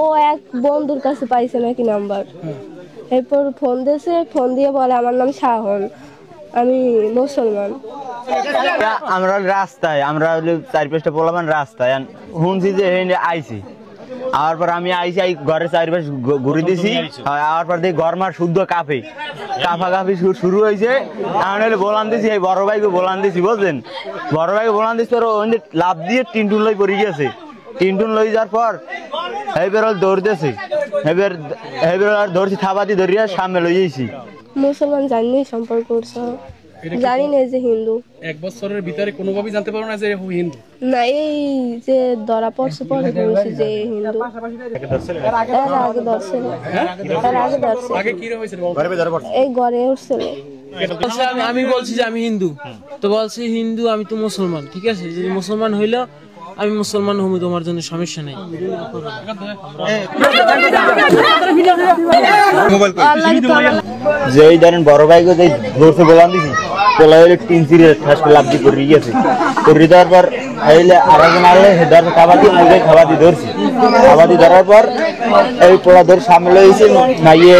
ও এক বন্ধুর কাছে পাইছে নাকি নাম্বার, এরপর ফোন দিয়েছে, ফোন দিয়ে বলে আমার নাম শাহন, আমি মুসলমান। আমরা রাস্তায়, আমরা চার পাঁচটা পোলাপান রাস্তায় শুনছি যে আইছি, আওয়ার পর আমি আইছি, ঘরের চারিপাশ ঘুরে দিছি, আওয়ার পর দেখি ঘর মার শুদ্ধ কাফাকাফি শুরু হয়েছে। এখন হলে বলান দিছি, এই বড় ভাইকে বলান দিছি, বুঝলেন, বড় ভাইকে বলান দিছি, তোর লাভ দিয়ে টিনটুন লই পড়ে গেছে। টিনটুন লই যাওয়ার পর এইবার দৌড়তেছে, এবার ধরছি, থাবাতি ধরিয়া সামনে লই যাইছি। মুসলমান জানি সম্পর্ক করছে, জানি না যে হিন্দু। এক বছরের ভিতরে কোনোভাবেই জানতে পারো না যে হিন্দু না, এই যে ধরা পড়ছে পরে বলেছি যে হিন্দু। আগে কি হয়েছিল? এই ঘরে উঠছিল। আমি বলছি যে আমি হিন্দু, তো বলছি হিন্দু, আমি তো মুসলমান, ঠিক আছে, যদি মুসলমান হইলো আমি মুসলমান হবো, তোমার জন্য সমস্যা নেই। যে এই ধরেন বড় ভাইকে যে ধরছে বলান দিছি, পোলা হইলে টিন চিরে ঠাস করে লাভ দিয়ে করে গেছে, করে দেওয়ার পর হইলে আরেকজন আনলে ধরছে খাবাদি, মুখে খাবাদি ধরছি, খাবাদি ধরার পর এই পোলা ধরে সামনে লইছে, মাইয়ে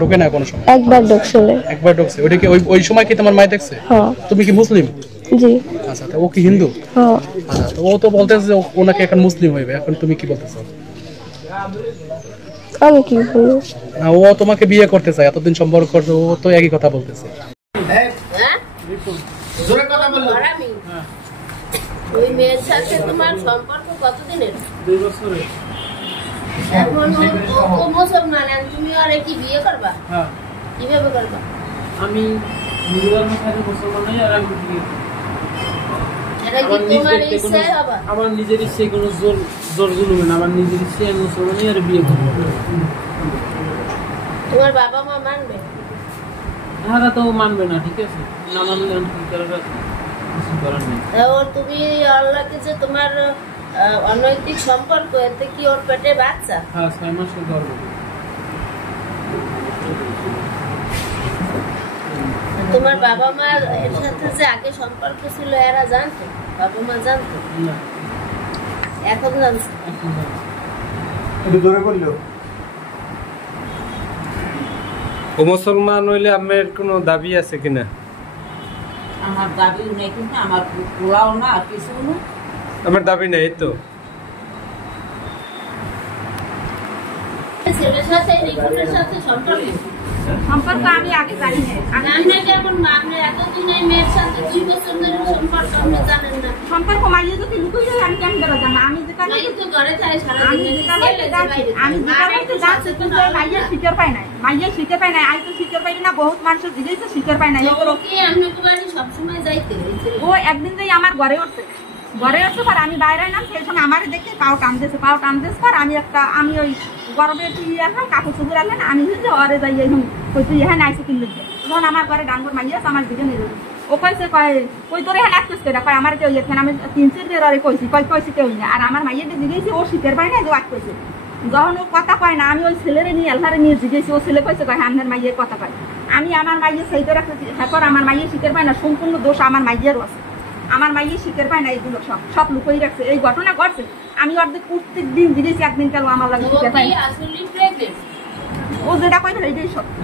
ঢোকে না কোনো সময়? একবার ঢুকছিল। একবার ঢুকছে। ওটা কি ওই সময় কি তোমার মাই দেখছে? হ্যাঁ। তুমি কি মুসলিম? জি। আচ্ছা, ও কি হিন্দু? হ্যাঁ। আচ্ছা, তো ও তো বলতেছে যে ওনাকে এখন মুসলিম হইবে, এখন তুমি কি বলতেছো? আমি কি বলবো? না, ও তোমাকে বিয়ে করতে চায়, এতদিন সম্পর্ক করছে, ও তো একই কথা বলতেছে। জোরে কথা বললো। ওই মেয়ের সাথে তোমার সম্পর্ক কতদিনের? 2 বছরের। এখন ও মুসলমান, তুমি আরে কি বিয়ে করবা? হ্যাঁ। কিভাবে করবা? আমি হিন্দু ধর্মের সাথে মুসলমান হই, আর আমি বিয়ে করব। এটা কি তোমার ইচ্ছে হবে? আমার নিজের ইচ্ছে, কোনো জোর জুলুম না, আমার নিজের ইচ্ছে, আমি মুসলমান হই আর বিয়ে করব। তোমার বাবা মা মানবে? হ্যাঁ, তো মানবে না, ঠিক আছে, না মানলে কি করবে? কিছু করার নেই। আর তুমি আল্লাহকে যে তোমার অনৈতিক সম্পর্ক, এতে কি ওর পেটে বাচ্চা? হ্যাঁ, 6 মাসের গর্ভ। তোমার বাবা মার এর সাথে যে আগে সম্পর্ক ছিল, এরা জানতো? বাবা মা জানতো না, এখন জানছে। ও মুসলমান হইলে আমার কোনো দাবি আছে কিনা? আমার দাবি নেই, কিন্তু আমার পোলাও না, কিছু না। আমার দাবি নেই তো। ছেলের সাথে রিপোর্টের সাথে সম্পর্ক আমি আগে জানি না। আপনি কেমন আপনি এতদিন এই মেয়ের সাথে 2 বছর ধরে সম্পর্ক আপনি জানেন না? সম্পর্ক মাইয়ে যদি লুকিয়ে যায় আমি কেমন করে জানা? আমি যেখানে তো ঘরে থাকে সারা আমি দিন, যেখানে যাচ্ছি, কিন্তু মাইয়া শিকার পাই নাই, আই তো শিকার পাই না, বহুত মানুষ জিজ্ঞেস শিকার পাই নাই। কি আপনি তো বাড়ি সবসময় যাইতে? ও একদিন যাই আমার ঘরে উঠছে পর আমি বাইরে নাম, সেই সময় আমার দেখে পাও টানতেছে পর আমি ওই গরমে তুই আসলাম, কাপড় চুপুর আনলেন, আমি হচ্ছে ওরে যাই কই তুই এখানে আইসি কিনলে, তখন আমার ঘরে ডাঙ্গর মাইয়া আমার দিকে নিয়ে যাবে। ও কইছে কই তোর এখানে আসছিস কেটা? কয় আমার কেউ এখানে, আমি 3-4 বের ওরে কইছি কেউ না। আর আমার মাইয়াকে জিজ্ঞেসি, ও শীতের পায় না যে আট কইছে, যখন ও কথা কয় না, আমি ওই ছেলেরে নিয়ে আলহারে নিয়ে জিজ্ঞেসি, ও ছেলে কইছে আপনার মাইয়ে কথা কয়। আমি আমার মাইয়ে সেই তো রাখতে, তারপর আমার মাইয়ে শীতের পায় না, সম্পূর্ণ দোষ আমার মাইয়েরও আছে। আমার মাইয়ে শিখতে পায় না, এইগুলো সব লুকোই রাখছে। এই ঘটনা ঘটছে, আমি অর্ধেক প্রত্যেক দিন জিজ্ঞেসি, একদিন কেন আমার লাগে শিখতে পাই না। ও যেটা কয় এইটাই সত্য।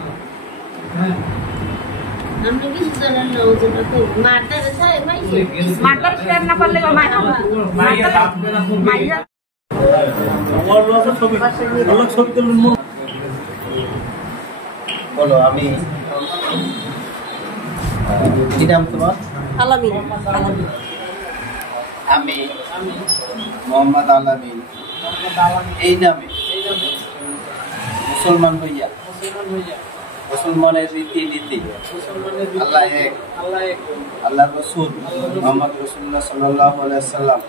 মারটার শেয়ার না করলে মাইয়া বলো। আমি কি নাম তোমার? আলামিন। আমি মোহাম্মদ আলামিন এই নামে মুসলমান হইয়া মুসলমানের রীতি আল্লাহ এক, আল্লাহ রসুল মুহাম্মদ রাসূলুল্লাহ সাল্লাল্লাহু আলাইহি ওয়াসাল্লাম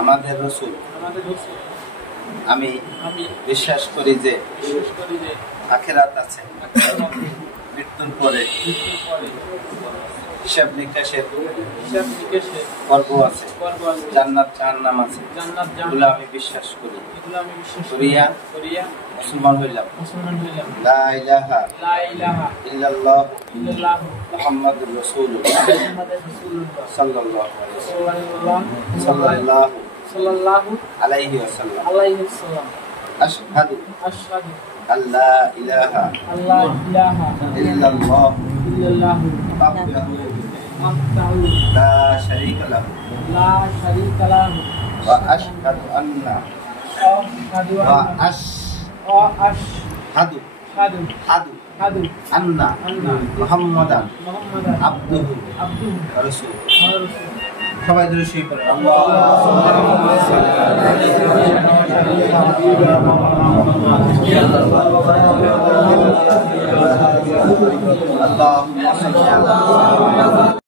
আমাদের রসুল, আমি বিশ্বাস করি যে আখিরাত আছে, মৃত্যুর পরে হিসাব নিকাশের পর্ব আছে, জান্নাত জাহান্নাম আছে, এগুলো আমি বিশ্বাস করি। করিয়া মুসলমান হইলাম। লা ইলাহা ইল্লাল্লাহ মুহাম্মাদুর রাসূলুল্লাহ সাল্লাল্লাহু আলাইহি ওয়াসাল্লাম। আশহাদু আল্লা ইলাহা ইল্লাল্লাহ ওয়াহদাহু লা শারীকা লাহু ওয়া আশহাদু আন্না আন্না মুহাম্মাদান আবদুহু ওয়া রাসূলুহু। সবাই ধরে শুয়ে পড়ে আল্লাহুম্মা সাল্লি আলা